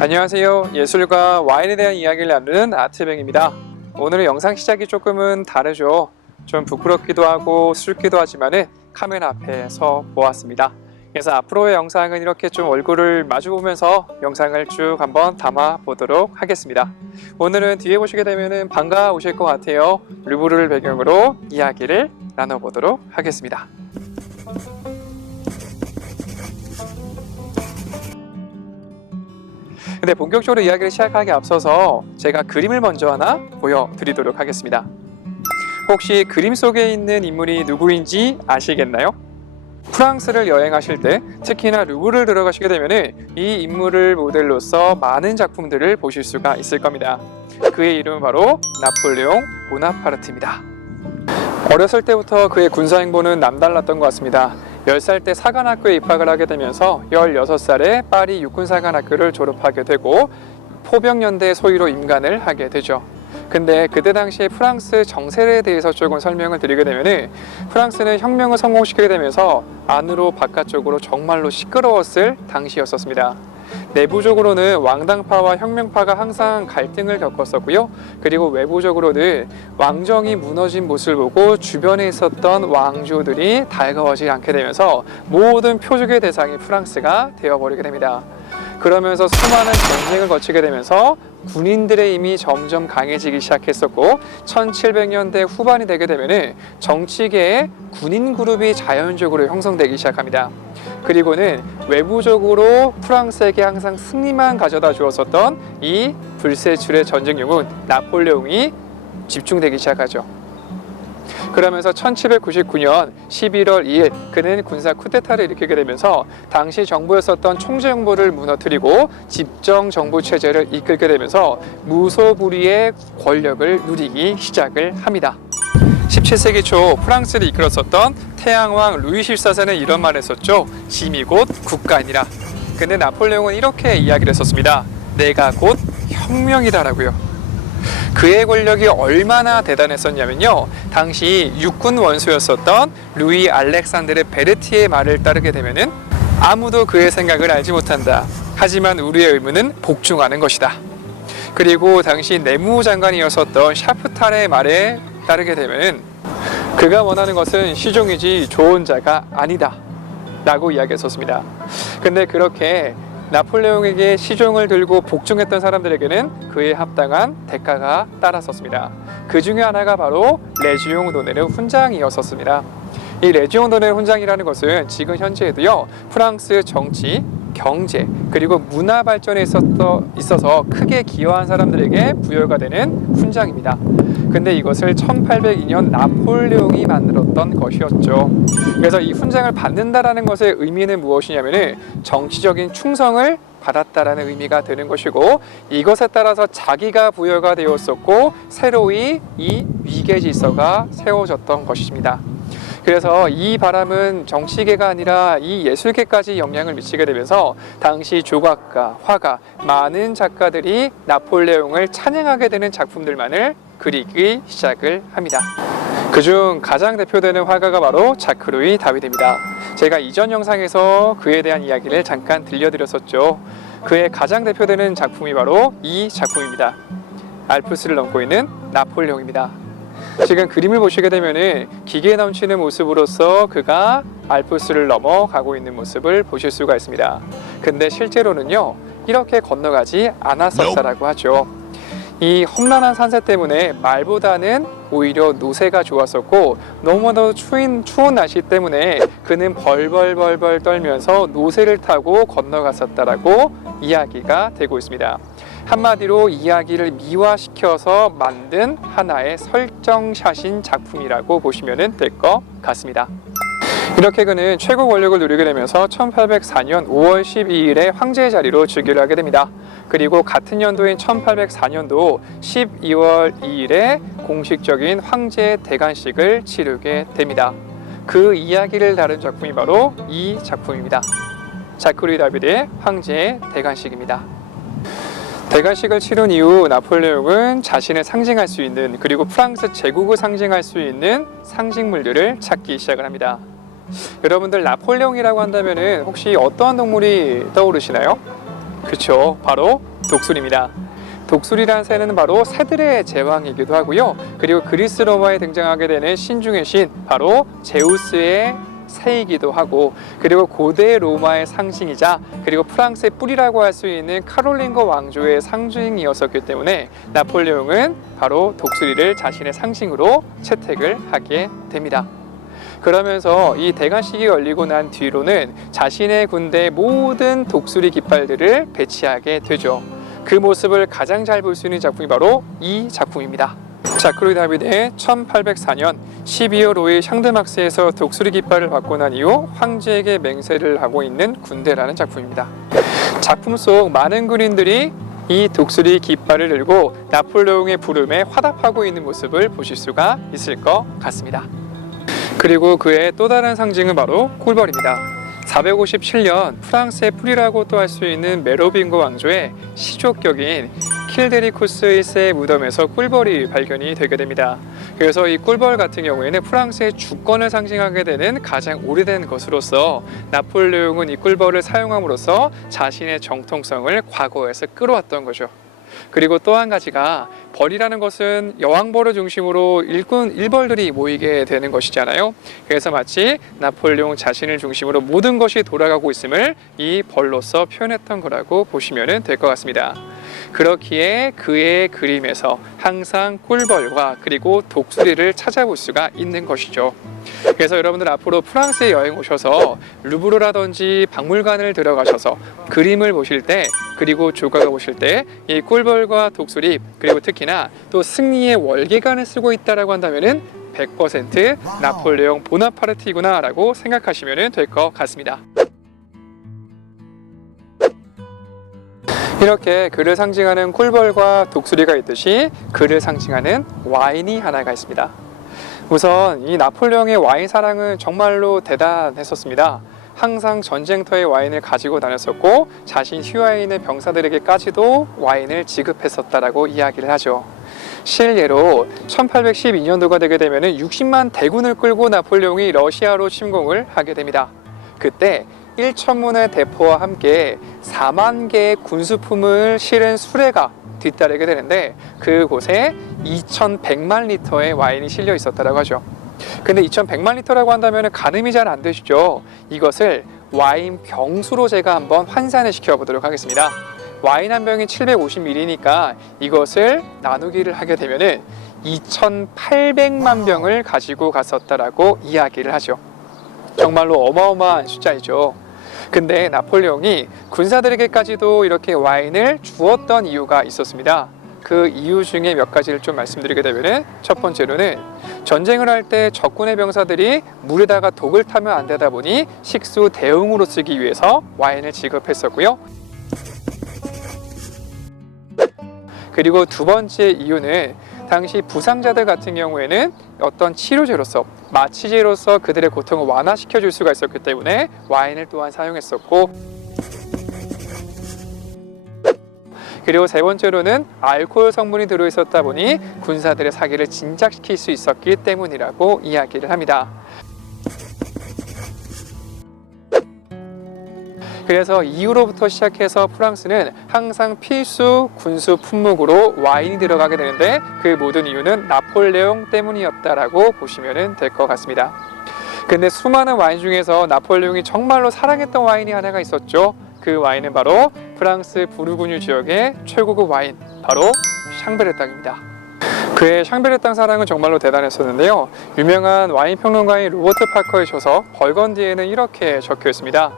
안녕하세요. 예술과 와인에 대한 이야기를 나누는 아트뱅입니다. 오늘의 영상 시작이 조금은 다르죠. 좀 부끄럽기도 하고 슬기도 하지만은 카메라 앞에 서 보았습니다. 그래서 앞으로의 영상은 이렇게 좀 얼굴을 마주보면서 영상을 쭉 한번 담아 보도록 하겠습니다. 오늘은 뒤에 보시게 되면은 방가 오실 것 같아요. 루브르를 배경으로 이야기를 나눠보도록 하겠습니다. 근데 본격적으로 이야기를 시작하기 앞서서 제가 그림을 먼저 하나 보여드리도록 하겠습니다. 혹시 그림 속에 있는 인물이 누구인지 아시겠나요? 프랑스를 여행하실 때 특히나 루브르를 들어가시게 되면 이 인물을 모델로서 많은 작품들을 보실 수가 있을 겁니다. 그의 이름은 바로 나폴레옹 보나파르트입니다. 어렸을 때부터 그의 군사행보는 남달랐던 것 같습니다. 10살 때 사관학교에 입학을 하게 되면서 16살에 파리 육군사관학교를 졸업하게 되고 포병연대 소위로 임관을 하게 되죠. 근데 그때 당시에 프랑스 정세에 대해서 조금 설명을 드리게 되면 프랑스는 혁명을 성공시키게 되면서 안으로 바깥쪽으로 정말로 시끄러웠을 당시였었습니다. 내부적으로는 왕당파와 혁명파가 항상 갈등을 겪었었고요. 그리고 외부적으로는 왕정이 무너진 모습을 보고 주변에 있었던 왕조들이 달가워지지 않게 되면서 모든 표적의 대상이 프랑스가 되어버리게 됩니다. 그러면서 수많은 전쟁을 거치게 되면서 군인들의 힘이 점점 강해지기 시작했었고 1700년대 후반이 되게 되면 정치계에 군인 그룹이 자연적으로 형성되기 시작합니다. 그리고는 외부적으로 프랑스에게 항상 승리만 가져다 주었었던 이 불세출의 전쟁 영웅 나폴레옹이 집중되기 시작하죠. 그러면서 1799년 11월 2일 그는 군사 쿠데타를 일으키게 되면서 당시 정부였었던 총재정부를 무너뜨리고 집정정부 체제를 이끌게 되면서 무소불위의 권력을 누리기 시작을 합니다. 17세기 초 프랑스를 이끌었었던 태양왕 루이 14세는 이런 말을 했었죠. 짐이 곧 국가이니라. 근데 나폴레옹은 이렇게 이야기를 했었습니다. 내가 곧 혁명이다라고요. 그의 권력이 얼마나 대단했었냐면요. 당시 육군 원수였었던 루이 알렉산드르 베르티의 말을 따르게 되면은 아무도 그의 생각을 알지 못한다. 하지만 우리의 의무는 복종하는 것이다. 그리고 당시 내무장관이었었던 샤프탈의 말에 따르게 되면은 그가 원하는 것은 시종이지 좋은 자가 아니다. 라고 이야기했었습니다. 근데 그렇게 나폴레옹에게 시종을 들고 복종했던 사람들에게는 그에 합당한 대가가 따랐었습니다. 그 중에 하나가 바로 레지옹 도네르 훈장이었었습니다. 이 레지옹 도네르 훈장이라는 것은 지금 현재에도요 프랑스 정치, 경제 그리고 문화 발전에 있어서 크게 기여한 사람들에게 부여가 되는 훈장입니다. 근데 이것을 1802년 나폴레옹이 만들었던 것이었죠. 그래서 이 훈장을 받는다라는 것의 의미는 무엇이냐면은 정치적인 충성을 받았다라는 의미가 되는 것이고 이것에 따라서 자기가 부여가 되었었고 새로이 이 위계 질서가 세워졌던 것입니다. 그래서 이 바람은 정치계가 아니라 이 예술계까지 영향을 미치게 되면서 당시 조각가, 화가, 많은 작가들이 나폴레옹을 찬양하게 되는 작품들만을 그리기 시작을 합니다. 그중 가장 대표되는 화가가 바로 자크 루이 다비드입니다. 제가 이전 영상에서 그에 대한 이야기를 잠깐 들려드렸었죠. 그의 가장 대표되는 작품이 바로 이 작품입니다. 알프스를 넘고 있는 나폴레옹입니다. 지금 그림을 보시게 되면 기계 넘치는 모습으로서 그가 알프스를 넘어가고 있는 모습을 보실 수가 있습니다. 근데 실제로는요 이렇게 건너가지 않았었다라고 하죠. 이 험난한 산세 때문에 말보다는 오히려 노새가 좋았었고 너무나도 추운 날씨 때문에 그는 벌벌 떨면서 노새를 타고 건너갔었다라고 이야기가 되고 있습니다. 한마디로 이야기를 미화시켜서 만든 하나의 설정샷인 작품이라고 보시면 될 것 같습니다. 이렇게 그는 최고 권력을 누리게 되면서 1804년 5월 12일에 황제의 자리로 즉위를 하게 됩니다. 그리고 같은 연도인 1804년도 12월 2일에 공식적인 황제 대관식을 치르게 됩니다. 그 이야기를 다룬 작품이 바로 이 작품입니다. 자크 루이 다비드의 황제의 대관식입니다. 대관식을 치른 이후 나폴레옹은 자신을 상징할 수 있는 그리고 프랑스 제국을 상징할 수 있는 상징물들을 찾기 시작을 합니다. 여러분들 나폴레옹이라고 한다면 혹시 어떠한 동물이 떠오르시나요? 그쵸, 바로 독수리입니다. 독수리란 새는 바로 새들의 제왕이기도 하고요. 그리고 그리스 로마에 등장하게 되는 신 중의 신, 바로 제우스의 새이기도 하고, 그리고 고대 로마의 상징이자 그리고 프랑스의 뿌리라고 할 수 있는 카롤린거 왕조의 상징이었었기 때문에 나폴레옹은 바로 독수리를 자신의 상징으로 채택을 하게 됩니다. 그러면서 이 대관식이 열리고 난 뒤로는 자신의 군대의 모든 독수리 깃발들을 배치하게 되죠. 그 모습을 가장 잘 볼 수 있는 작품이 바로 이 작품입니다. 자크 루이 다비드의 1804년 12월 5일 샹드막스에서 독수리 깃발을 받고 난 이후 황제에게 맹세를 하고 있는 군대라는 작품입니다. 작품 속 많은 군인들이 이 독수리 깃발을 들고 나폴레옹의 부름에 화답하고 있는 모습을 보실 수가 있을 것 같습니다. 그리고 그의 또 다른 상징은 바로 꿀벌입니다. 457년 프랑스의 뿌리라고 또 할 수 있는 메로빙거 왕조의 시족격인 킬데리쿠스 1세의 무덤에서 꿀벌이 발견이 되게 됩니다. 그래서 이 꿀벌 같은 경우에는 프랑스의 주권을 상징하게 되는 가장 오래된 것으로서 나폴레옹은 이 꿀벌을 사용함으로써 자신의 정통성을 과거에서 끌어왔던 거죠. 그리고 또 한 가지가 벌이라는 것은 여왕벌을 중심으로 일벌들이 모이게 되는 것이잖아요. 그래서 마치 나폴레옹 자신을 중심으로 모든 것이 돌아가고 있음을 이 벌로서 표현했던 거라고 보시면 될 것 같습니다. 그렇기에 그의 그림에서 항상 꿀벌과 그리고 독수리를 찾아볼 수가 있는 것이죠. 그래서 여러분들 앞으로 프랑스에 여행 오셔서 루브르라든지 박물관을 들어가셔서 그림을 보실 때, 그리고 조각을 보실 때 이 꿀벌과 독수리, 그리고 특히나 또 승리의 월계관을 쓰고 있다라고 한다면은 100% 나폴레옹 보나파르트이구나 라고 생각하시면 될 것 같습니다. 이렇게 그를 상징하는 꿀벌과 독수리가 있듯이 그를 상징하는 와인이 하나가 있습니다. 우선 이 나폴레옹의 와인 사랑은 정말로 대단했었습니다. 항상 전쟁터에 와인을 가지고 다녔었고 자신 휴하에 있는 병사들에게까지도 와인을 지급했었다라고 이야기를 하죠. 실례로 1812년도가 되게 되면 60만 대군을 끌고 나폴레옹이 러시아로 침공을 하게 됩니다. 그때 1천문의 대포와 함께 4만 개의 군수품을 실은 수레가 뒤따르게 되는데 그곳에 2100만 리터의 와인이 실려 있었다고 하죠. 근데 2100만 리터라고 한다면 가늠이 잘 안 되시죠? 이것을 와인 병수로 제가 한번 환산을 시켜보도록 하겠습니다. 와인 한 병이 750ml니까 이것을 나누기를 하게 되면 2800만 병을 가지고 갔었다라고 이야기를 하죠. 정말로 어마어마한 숫자이죠. 근데 나폴레옹이 군사들에게까지도 이렇게 와인을 주었던 이유가 있었습니다. 그 이유 중에 몇 가지를 좀 말씀드리게 되면 첫 번째로는 전쟁을 할 때 적군의 병사들이 물에다가 독을 타면 안 되다 보니 식수 대용으로 쓰기 위해서 와인을 지급했었고요. 그리고 두 번째 이유는 당시 부상자들 같은 경우에는 어떤 치료제로서, 마취제로서 그들의 고통을 완화시켜 줄 수가 있었기 때문에 와인을 또한 사용했었고, 그리고 세 번째로는 알코올 성분이 들어있었다 보니 군사들의 사기를 진작시킬 수 있었기 때문이라고 이야기를 합니다. 그래서 이후로부터 시작해서 프랑스는 항상 필수 군수 품목으로 와인이 들어가게 되는데 그 모든 이유는 나폴레옹 때문이었다라고 보시면 될 것 같습니다. 근데 수많은 와인 중에서 나폴레옹이 정말로 사랑했던 와인이 하나가 있었죠. 그 와인은 바로 프랑스 부르고뉴 지역의 최고급 와인, 바로 샹베르땅입니다. 그의 샹베르땅 사랑은 정말로 대단했었는데요. 유명한 와인 평론가인 로버트 파커의 저서 벌건디에는 이렇게 적혀 있습니다.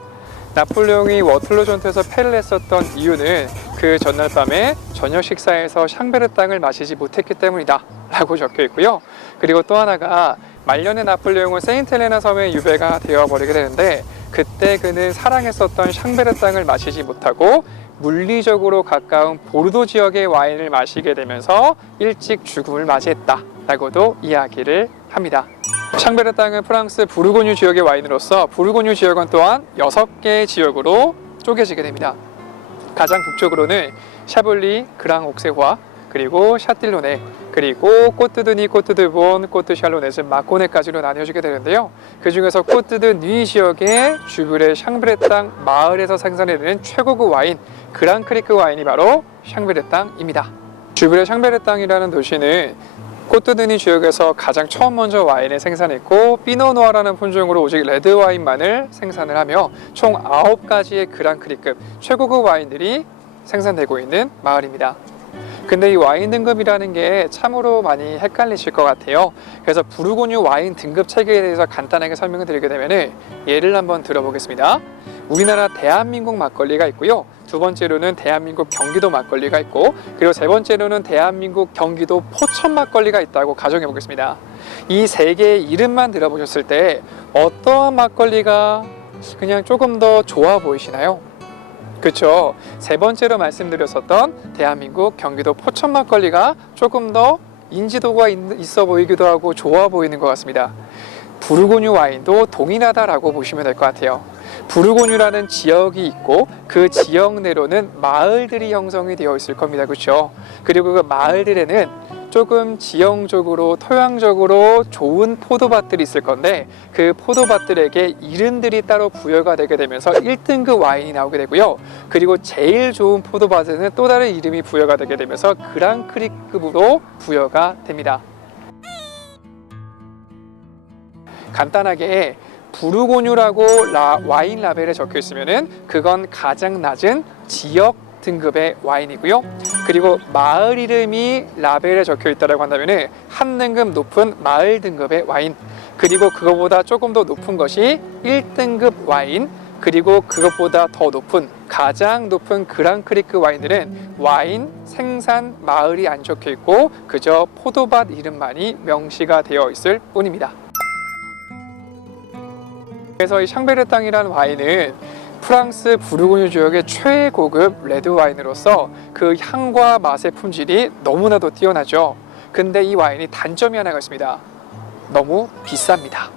나폴레옹이 워틀로 전투에서 패를 했었던 이유는 그 전날 밤에 저녁 식사에서 샹베르땅을 마시지 못했기 때문이다 라고 적혀 있고요. 그리고 또 하나가 말년의 나폴레옹은 세인트헬레나 섬에 유배가 되어버리게 되는데 그때 그는 사랑했었던 샹베르땅을 마시지 못하고 물리적으로 가까운 보르도 지역의 와인을 마시게 되면서 일찍 죽음을 맞이했다 라고도 이야기를 합니다. 샹베르땅은 프랑스 부르고뉴 지역의 와인으로서 부르고뉴 지역은 또한 6개의 지역으로 쪼개지게 됩니다. 가장 북쪽으로는 샤블리, 그랑 옥세화, 그리고 샤틸로네, 그리고 꼬뜨드니, 꼬뜨드본, 꼬뜨 샬로넷은 마코네까지로 나뉘어지게 되는데요. 그 중에서 꼬뜨드 누이 지역의 주브레 샹브레땅 마을에서 생산되는 최고급 와인 그랑크리크 와인이 바로 샹브레땅입니다. 주브레 샹베르땅이라는 도시는 꼬뜨드니 지역에서 가장 처음 먼저 와인을 생산했고 피노누아라는 품종으로 오직 레드 와인만을 생산을 하며 총 9가지의 그랑크리급 최고급 와인들이 생산되고 있는 마을입니다. 근데 이 와인 등급이라는 게 참으로 많이 헷갈리실 것 같아요. 그래서 부르고뉴 와인 등급 체계에 대해서 간단하게 설명을 드리게 되면 예를 한번 들어보겠습니다. 우리나라 대한민국 막걸리가 있고요. 두 번째로는 대한민국 경기도 막걸리가 있고, 그리고 세 번째로는 대한민국 경기도 포천 막걸리가 있다고 가정해 보겠습니다. 이 세 개의 이름만 들어보셨을 때 어떠한 막걸리가 그냥 조금 더 좋아 보이시나요? 그렇죠. 세 번째로 말씀드렸었던 대한민국 경기도 포천 막걸리가 조금 더 인지도가 있어 보이기도 하고 좋아 보이는 것 같습니다. 부르고뉴 와인도 동일하다라고 보시면 될 것 같아요. 부르고뉴라는 지역이 있고 그 지역 내로는 마을들이 형성이 되어 있을 겁니다. 그렇죠? 그리고 그 마을들에는 조금 지형적으로 토양적으로 좋은 포도밭들이 있을 건데 그 포도밭들에게 이름들이 따로 부여가 되게 되면서 1등급 와인이 나오게 되고요. 그리고 제일 좋은 포도밭에는 또 다른 이름이 부여가 되게 되면서 그랑크리급으로 부여가 됩니다. 간단하게 부르고뉴라고 와인 라벨에 적혀 있으면은 그건 가장 낮은 지역 등급의 와인이고요. 그리고 마을 이름이 라벨에 적혀 있다고 한다면은 한 등급 높은 마을 등급의 와인, 그리고 그것보다 조금 더 높은 것이 1등급 와인, 그리고 그것보다 더 높은 가장 높은 그랑크리크 와인들은 와인 생산 마을이 안 적혀 있고 그저 포도밭 이름만이 명시가 되어 있을 뿐입니다. 그래서 이 샹베르땅이라는 와인은 프랑스 부르고뉴 지역의 최고급 레드 와인으로서 그 향과 맛의 품질이 너무나도 뛰어나죠. 근데 이 와인이 단점이 하나가 있습니다. 너무 비쌉니다.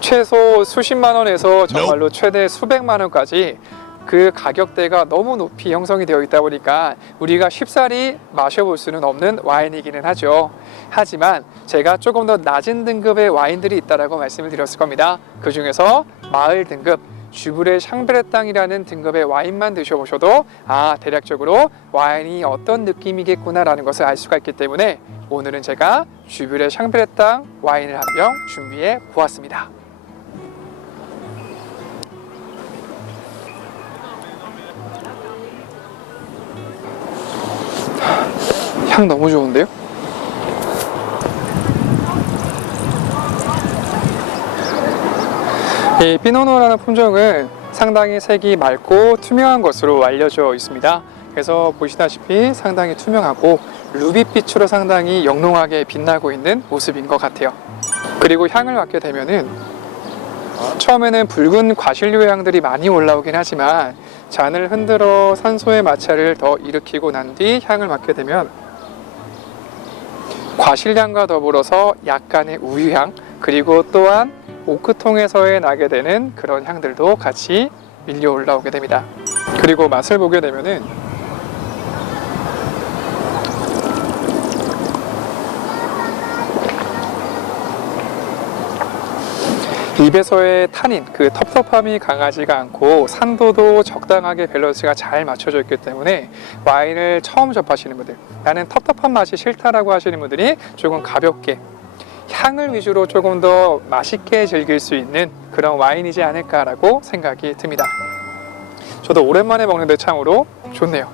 최소 수십만 원에서 정말로 최대 수백만 원까지 그 가격대가 너무 높이 형성이 되어 있다 보니까 우리가 쉽사리 마셔볼 수는 없는 와인이기는 하죠. 하지만 제가 조금 더 낮은 등급의 와인들이 있다고 말씀을 드렸을 겁니다. 그 중에서 마을 등급 주브레 샹베르땅이라는 등급의 와인만 드셔보셔도 대략적으로 와인이 어떤 느낌이겠구나 라는 것을 알 수가 있기 때문에 오늘은 제가 주브레 샹베르땅 와인을 한 병 준비해 보았습니다. 향 너무 좋은데요? 이 피노누아라는 품종은 상당히 색이 맑고 투명한 것으로 알려져 있습니다. 그래서 보시다시피 상당히 투명하고 루비빛으로 상당히 영롱하게 빛나고 있는 모습인 것 같아요. 그리고 향을 맡게 되면은 처음에는 붉은 과실류 향들이 많이 올라오긴 하지만 잔을 흔들어 산소의 마찰을 더 일으키고 난 뒤 향을 맡게 되면 과실향과 더불어서 약간의 우유향, 그리고 또한 오크통에서의 나게 되는 그런 향들도 같이 밀려 올라오게 됩니다. 그리고 맛을 보게 되면은 입에서의 타닌, 그 텁텁함이 강하지가 않고 산도도 적당하게 밸런스가 잘 맞춰져 있기 때문에 와인을 처음 접하시는 분들, 나는 텁텁한 맛이 싫다라고 하시는 분들이 조금 가볍게 향을 위주로 조금 더 맛있게 즐길 수 있는 그런 와인이지 않을까라고 생각이 듭니다. 저도 오랜만에 먹는데 참으로 좋네요.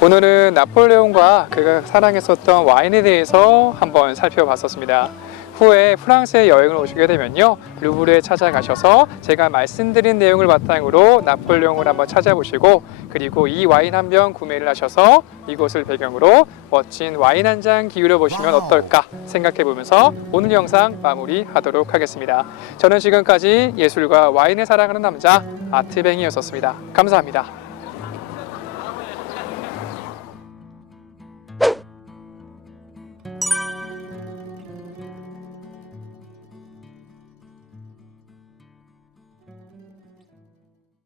오늘은 나폴레옹과 그가 사랑했었던 와인에 대해서 한번 살펴봤었습니다. 후에 프랑스에 여행을 오시게 되면요, 루브르에 찾아가셔서 제가 말씀드린 내용을 바탕으로 나폴레옹을 한번 찾아보시고, 그리고 이 와인 한 병 구매를 하셔서 이곳을 배경으로 멋진 와인 한 잔 기울여 보시면 어떨까 생각해 보면서 오늘 영상 마무리하도록 하겠습니다. 저는 지금까지 예술과 와인을 사랑하는 남자 아트뱅이였었습니다. 감사합니다.